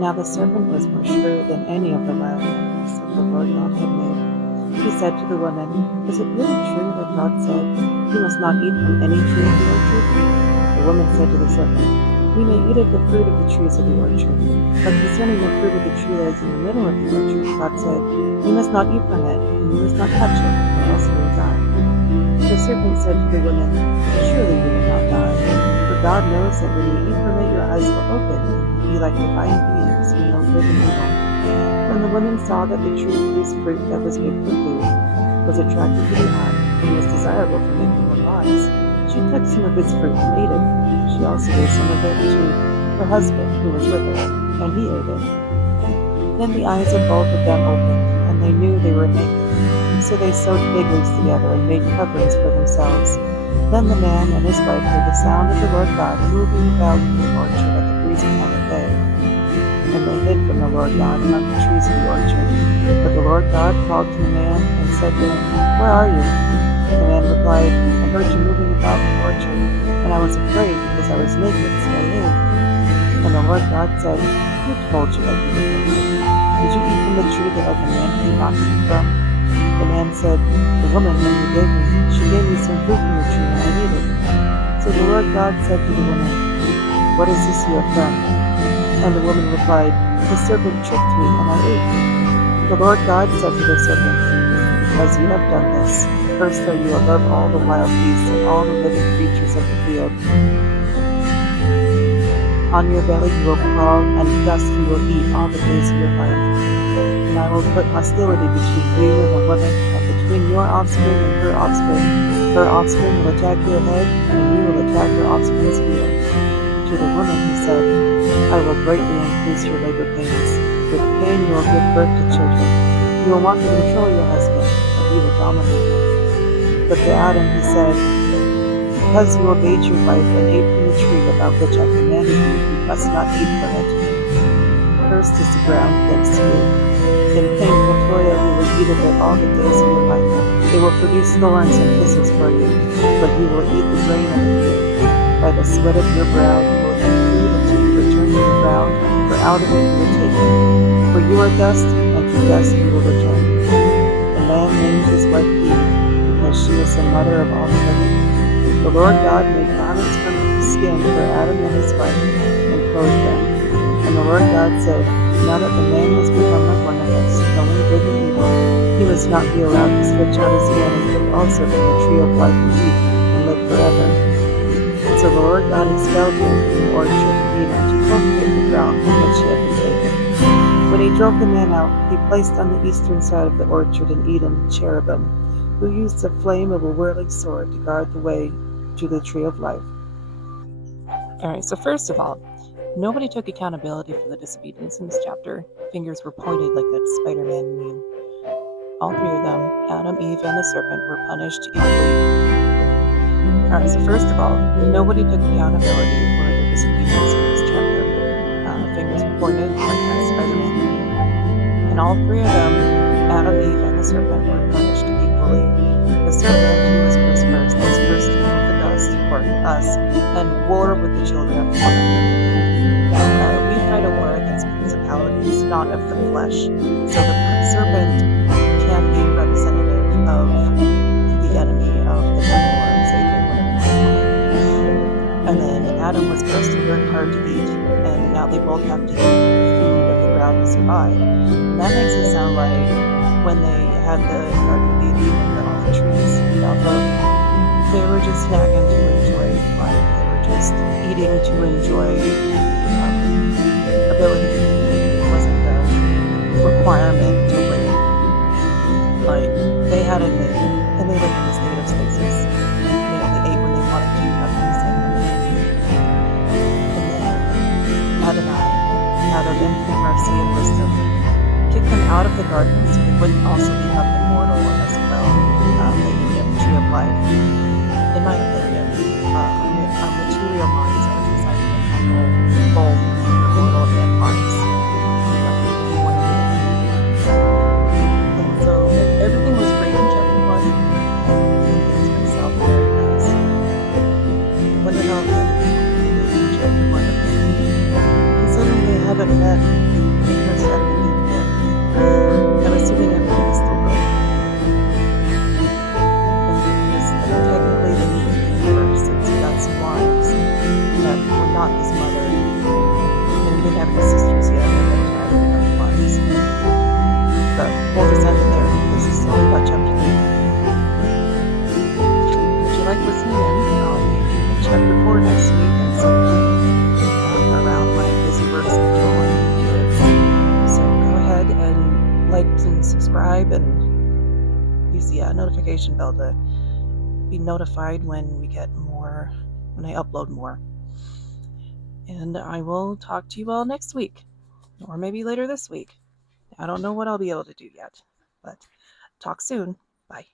Now the serpent was more shrewd than any of the wild animals that the Lord God had made. He said to the woman, "Is it really true that God said, 'You must not eat from any tree of the orchard?'" The woman said to the serpent, "We may eat of the fruit of the trees of the orchard, but concerning the fruit of the tree that is in the middle of the orchard, God said, 'You must not eat from it, and you must not touch it, or else you will die.'" The serpent said to the woman, "Surely you will not die, for God knows that when you eat from it, your eyes will open, and you will be like divine beings who know good and evil." When the woman saw that the tree produced fruit that was good for food, was attractive to the eye, and was desirable for making one wise, she took some of its fruit and ate it. She also gave some of it to her husband who was with her, and he ate it. Then the eyes of both of them opened, and they knew they were naked. So they sewed fig leaves together and made coverings for themselves. Then the man and his wife heard the sound of the Lord God moving about in the orchard at the breezy time of day. And they hid from the Lord God among the trees of the orchard. But the Lord God called to the man and said to him, "Where are you?" The man replied, "I heard you moving about in the orchard, and I was afraid because I was naked, so I hid." And the Lord God said, "Who told you that you were naked? Did you eat from the tree that I commanded you not to eat from?" The man said, "The woman whom you gave me, she gave me some fruit from the tree, and I ate it." So the Lord God said to the woman, "What is this you have done?" And the woman replied, "The serpent tricked me, and I ate." The Lord God said to the serpent, "Because you have done this, cursed are you above all the wild beasts and all the living creatures of the field. On your belly you will crawl, and dust you will eat all the days of your life. And I will put hostility between you and the woman, and between your offspring and her offspring. Her offspring will attack your head, and you will attack her offspring's heel." To the woman he said, "I will greatly increase your labor pains. With pain you will give birth to children. You will want to control your husband, but he will dominate you." But to Adam he said, "Because you obeyed your wife and ate from the tree about which I commanded you, you must not eat from it. Cursed is the ground against you. In painful toil you will eat of it all the days of your life. It will produce thorns and thistles for you, but you will eat the grain of the field. By the sweat of your brow you will eat food until you return to the ground, for out of it you were taken. For you are dust, and to dust you will return." The man named his wife Eve, because she was the mother of all the living. The Lord God made garments from the skin for Adam and his wife, and clothed them. And the Lord God said, "Now that the man has become like one of us, knowing good and evil, he must not be allowed to stretch out his hand and take also from the tree of life and eat, and live forever." So the Lord God expelled him from the orchard of Eden to cultivate the ground from which he had been taken. When he drove the man out, he placed on the eastern side of the orchard in Eden cherubim, who used the flame of a whirling sword to guard the way to the tree of life. Alright, so first of all, nobody took accountability for the disobedience in this chapter. Fingers were pointed like that Spider-Man meme. All three of them, Adam, Eve, and the serpent, were punished equally. Alright, so first of all, nobody took accountability for their disobedience in this chapter. Fingers were pointed like that Spider-Man meme. And all three of them, Adam, Eve, and the serpent, were punished equally. The serpent, who was cursed first, was cursed with the dust, or us, and war with the children of woman. Now, we fight a war against principalities, not of the flesh. So the serpent can be representative of the enemy of the devil or Satan, whatever you call it. And then Adam was cursed to work hard to eat, and now they both have to eat food of the ground to survive. And that makes it sound like when they had the Garden of Eden and all the trees to eat off of, they were just snagging to enjoy life. They were just eating to enjoy ability. It wasn't a requirement to live. Like, they had it made, and they lived in a state of stasis. They only ate when they wanted to, nothing was in them. And then Adonai, out of infinite mercy and wisdom, kicked them out of the garden so they wouldn't also become immortal as well, making it the tree of life. In my opinion, our material minds are designed to handle both immortal and Mars. And so everything was great in chapter 1, and things went south very fast. I wonder how everything will be in chapter 1 of it. Considering they haven't met use the notification bell to be notified when I upload more. And I will talk to you all next week, or maybe later this week. I don't know what I'll be able to do yet, but talk soon. Bye.